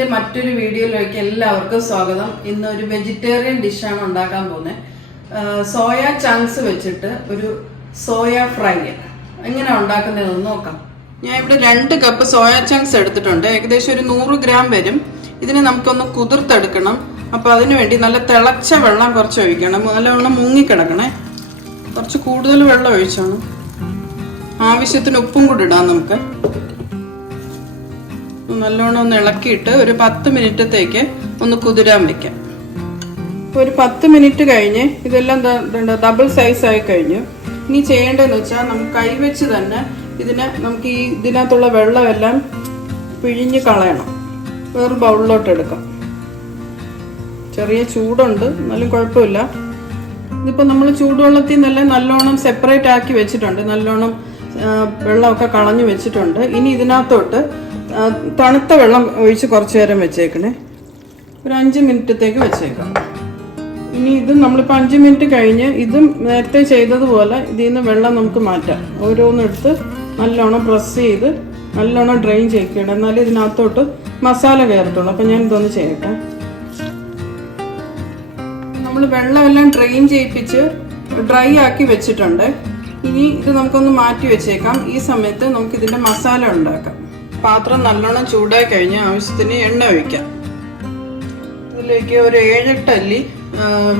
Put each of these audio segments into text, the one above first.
കുക്കിങ്ങിന്റെ മറ്റൊരു വീഡിയോയിലേക്ക് എല്ലാവർക്കും സ്വാഗതം. ഇന്ന് ഒരു വെജിറ്റേറിയൻ ഡിഷാണ് ഉണ്ടാക്കാൻ പോകുന്നത്. സോയ ചങ്ക്സ് വെച്ചിട്ട് ഒരു സോയ ഫ്രൈ എങ്ങനെ ഉണ്ടാക്കുന്നതെന്ന് നോക്കാം. ഞാൻ ഇവിടെ 2 കപ്പ് സോയ ചങ്ക്സ് എടുത്തിട്ടുണ്ട്. ഏകദേശം ഒരു 100 ഗ്രാം വരും. ഇതിനെ നമുക്കൊന്ന് കുതിർത്തെടുക്കണം. അപ്പോൾ അതിനു വേണ്ടി നല്ല തിളച്ച വെള്ളം കുറച്ച് ഒഴിക്കണം. നല്ലവണ്ണം മുങ്ങിക്കിടക്കണേ. കുറച്ച് കൂടുതൽ വെള്ളം ഒഴിച്ചാണ്. ആവശ്യത്തിന് ഉപ്പും കൂടി ഇടാം. നമുക്ക് നല്ലോണം ഒന്ന് ഇളക്കിയിട്ട് ഒരു 10 മിനിറ്റത്തേക്ക് ഒന്ന് കുതിരാൻ വെക്കാം. ഒരു 10 മിനിറ്റ് കഴിഞ്ഞ് ഇതെല്ലാം ഡബിൾ സൈസ് ആയി കഴിഞ്ഞു. ഇനി ചെയ്യേണ്ടതെന്ന് വെച്ചാൽ നമുക്ക് കൈവച്ച് തന്നെ നമുക്ക് ഈ ഇതിനകത്തുള്ള വെള്ളമെല്ലാം പിഴിഞ്ഞ് കളയണം. വേറെ ബൗളിലോട്ട് എടുക്കാം. ചെറിയ ചൂടുണ്ട്, എന്നാലും കുഴപ്പമില്ല. ഇതിപ്പോൾ നമ്മൾ ചൂടുവെള്ളത്തിൽ നിന്നെല്ലാം നല്ലോണം സെപ്പറേറ്റ് ആക്കി വെച്ചിട്ടുണ്ട്. നല്ലോണം വെള്ളമൊക്കെ കളഞ്ഞു വെച്ചിട്ടുണ്ട്. ഇനി ഇതിനകത്തോട്ട് തണുത്ത വെള്ളം ഒഴിച്ച് കുറച്ച് നേരം വെച്ചേക്കണേ. ഒരു 5 മിനിറ്റത്തേക്ക് വെച്ചേക്കാം. ഇനി ഇത് നമ്മളിപ്പോൾ 5 മിനിറ്റ് കഴിഞ്ഞ് ഇതും നേരത്തെ ചെയ്തതുപോലെ ഇതിൽ നിന്ന് വെള്ളം നമുക്ക് മാറ്റാം. ഓരോന്നെടുത്ത് നല്ലോണം പ്രസ് ചെയ്ത് നല്ലോണം ഡ്രെയിൻ ചെയ്യിക്കണം. എന്നാലും ഇതിനകത്തോട്ട് മസാല കയറത്തുള്ളൂ. അപ്പം ഞാൻ ഇതൊന്ന് ചെയ്യട്ടെ. നമ്മൾ വെള്ളമെല്ലാം ഡ്രെയിൻ ചെയ്യിപ്പിച്ച് ഡ്രൈ ആക്കി വെച്ചിട്ടുണ്ട്. ഇനി ഇത് നമുക്കൊന്ന് മാറ്റി വെച്ചേക്കാം. ഈ സമയത്ത് നമുക്ക് ഇതിൻ്റെ മസാല ഉണ്ടാക്കാം. പാത്രം നല്ലോണം ചൂടായി കഴിഞ്ഞ് ആവശ്യത്തിന് എണ്ണ ഒഴിക്കാം. ഇതിലേക്ക് ഒരു 7-8 അല്ലി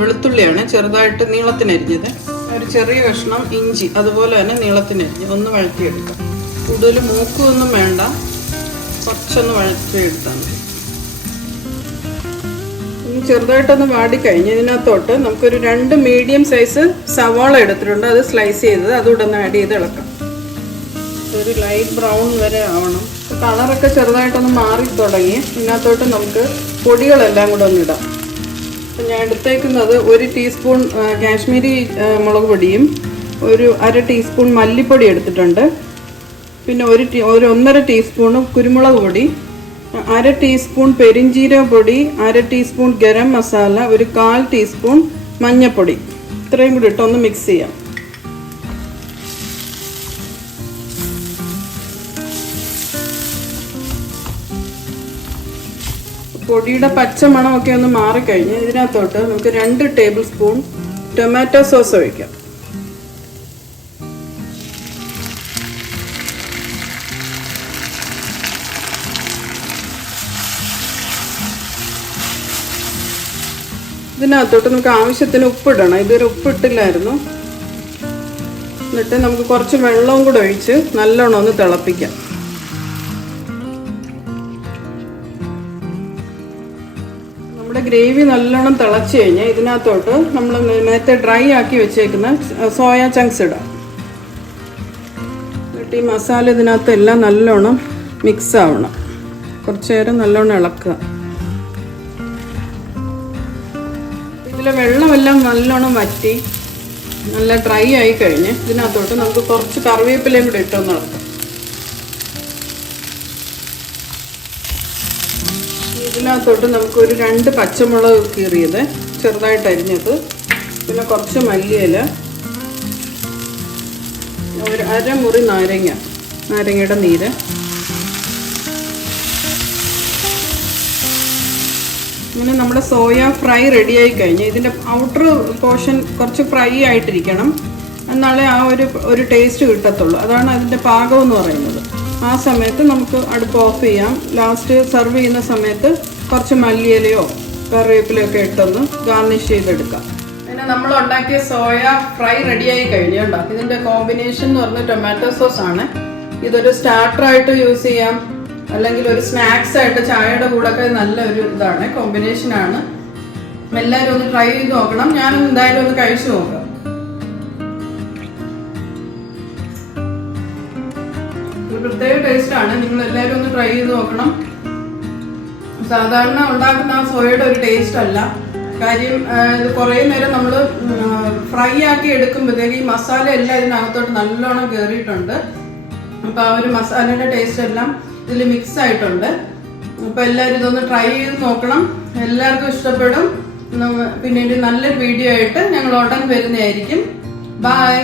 വെളുത്തുള്ളിയാണ് ചെറുതായിട്ട് നീളത്തിനരിഞ്ഞത്. ഒരു ചെറിയ കഷ്ണം ഇഞ്ചി അതുപോലെ തന്നെ നീളത്തിനരിഞ്ഞ് ഒന്ന് വഴറ്റിയെടുക്കാം. കൂടുതൽ മൂക്കൊന്നും വേണ്ട, കുറച്ചൊന്ന് വഴറ്റിയെടുത്താൽ മതി. ഇനി ചെറുതായിട്ടൊന്ന് വാടിക്കഴിഞ്ഞ് ഇതിനകത്തോട്ട് നമുക്കൊരു 2 മീഡിയം സൈസ് സവാള എടുത്തിട്ടുണ്ട്. അത് സ്ലൈസ് ചെയ്തത് അതുകൂടെ ഒന്ന് ആഡ് ചെയ്ത് ഇളക്കാം. ഒരു ലൈറ്റ് ബ്രൗൺ വരെ ആവണം. കളറൊക്കെ ചെറുതായിട്ടൊന്ന് മാറി തുടങ്ങി. ഇതിനകത്തോട്ട് നമുക്ക് പൊടികളെല്ലാം കൂടെ ഒന്ന് ഇടാം. അപ്പം ഞാൻ എടുത്തേക്കുന്നത് 1 ടീസ്പൂൺ കാശ്മീരി മുളക് പൊടിയും ഒരു 1/2 ടീസ്പൂൺ മല്ലിപ്പൊടി എടുത്തിട്ടുണ്ട്. പിന്നെ ഒരു 1.5 ടീസ്പൂൺ കുരുമുളക് പൊടി, 1/2 ടീസ്പൂൺ പെരിഞ്ജീരക പൊടി, 1/2 ടീസ്പൂൺ ഗരം മസാല, ഒരു 1/4 ടീസ്പൂൺ മഞ്ഞൾപ്പൊടി. ഇത്രയും കൂടി ഇട്ടൊന്ന് മിക്സ് ചെയ്യാം. പൊടിയുടെ പച്ചമണമൊക്കെ ഒന്ന് മാറിക്കഴിഞ്ഞ് ഇതിനകത്തോട്ട് നമുക്ക് 2 ടേബിൾ സ്പൂൺ ടൊമാറ്റോ സോസ് ഒഴിക്കാം. ഇതിനകത്തോട്ട് നമുക്ക് ആവശ്യത്തിന് ഉപ്പിടണം. ഇതൊരു ഉപ്പിട്ടില്ലായിരുന്നു. എന്നിട്ട് നമുക്ക് കുറച്ച് വെള്ളവും കൂടെ ഒഴിച്ച് നല്ലോണം ഒന്ന് തിളപ്പിക്കാം. നമ്മുടെ ഗ്രേവി നല്ലോണം തിളച്ച് കഴിഞ്ഞാൽ ഇതിനകത്തോട്ട് നമ്മൾ നേരത്തെ ഡ്രൈ ആക്കി വെച്ചേക്കുന്ന സോയ ചങ്ക്സ് ഇടാം. എന്നിട്ട് ഈ മസാല ഇതിനകത്ത് എല്ലാം നല്ലോണം മിക്സ് ആവണം. കുറച്ച് നേരം നല്ലോണം ഇളക്കുക. ഇതിലെ വെള്ളമെല്ലാം നല്ലോണം വറ്റി നല്ല ഡ്രൈ ആയി കഴിഞ്ഞ് ഇതിനകത്തോട്ട് നമുക്ക് കുറച്ച് കറിവേപ്പിലയും കൂടെ ഇട്ടൊന്ന് ഇളക്കാം. ഇതിനകത്തോട്ട് നമുക്കൊരു 2 പച്ചമുളക് കീറിയത് ചെറുതായിട്ട് അരിഞ്ഞത്, പിന്നെ കുറച്ച് മല്ലിയില, ഒരു 1/2 മുറി നാരങ്ങയുടെ നീര്, ഇങ്ങനെ നമ്മുടെ സോയ ഫ്രൈ റെഡിയായി കഴിഞ്ഞ് ഇതിൻ്റെ ഔട്ടർ പോർഷൻ കുറച്ച് ഫ്രൈ ആയിട്ടിരിക്കണം. എന്നാലേ ആ ഒരു ടേസ്റ്റ് കിട്ടത്തുള്ളൂ. അതാണ് അതിൻ്റെ പാകം എന്ന് പറയുന്നത്. ആ സമയത്ത് നമുക്ക് അടുപ്പ് ഓഫ് ചെയ്യാം. ലാസ്റ്റ് സെർവ് ചെയ്യുന്ന സമയത്ത് കുറച്ച് മല്ലിയിലയോ കറിവേപ്പിലയോ ഒക്കെ ഇട്ടൊന്ന് ഗാർണിഷ് ചെയ്തെടുക്കാം. പിന്നെ നമ്മൾ ഉണ്ടാക്കിയ സോയ ഫ്രൈ റെഡിയായി കഴിഞ്ഞുണ്ടോ. ഇതിൻ്റെ കോമ്പിനേഷൻ എന്ന് പറഞ്ഞാൽ ടൊമാറ്റോ സോസ് ആണ്. ഇതൊരു സ്റ്റാർട്ടറായിട്ട് യൂസ് ചെയ്യാം, അല്ലെങ്കിൽ ഒരു സ്നാക്സ് ആയിട്ട് ചായയുടെ കൂടെയൊക്കെ നല്ലൊരു ഇതാണ്, കോമ്പിനേഷനാണ്. എല്ലാവരും ഒന്ന് ട്രൈ ചെയ്ത് നോക്കണം. ഞാനും എന്തായാലും ഒന്ന് കഴിച്ചു നോക്കാം. ഒരു പ്രത്യേക ടേസ്റ്റാണ്. നിങ്ങൾ എല്ലാവരും ഒന്ന് ട്രൈ ചെയ്ത് നോക്കണം. സാധാരണ ഉണ്ടാക്കുന്ന ആ സോയയുടെ ഒരു ടേസ്റ്റ് അല്ല. കാര്യം ഇത് കുറേ നേരം നമ്മൾ ഫ്രൈ ആക്കി എടുക്കുമ്പോഴത്തേക്ക് ഈ മസാല എല്ലാം ഇതിനകത്തോട്ട് നല്ലോണം കയറിയിട്ടുണ്ട്. അപ്പോൾ ആ ഒരു മസാലയുടെ ടേസ്റ്റ് എല്ലാം ഇതിൽ മിക്സ് ആയിട്ടുണ്ട്. അപ്പോൾ എല്ലാവരും ഇതൊന്ന് ട്രൈ ചെയ്ത് നോക്കണം. എല്ലാവർക്കും ഇഷ്ടപ്പെടും. പിന്നീട് നല്ലൊരു വീഡിയോ ആയിട്ട് ഞങ്ങൾ ഉടൻ വരുന്നതായിരിക്കും. ബൈ.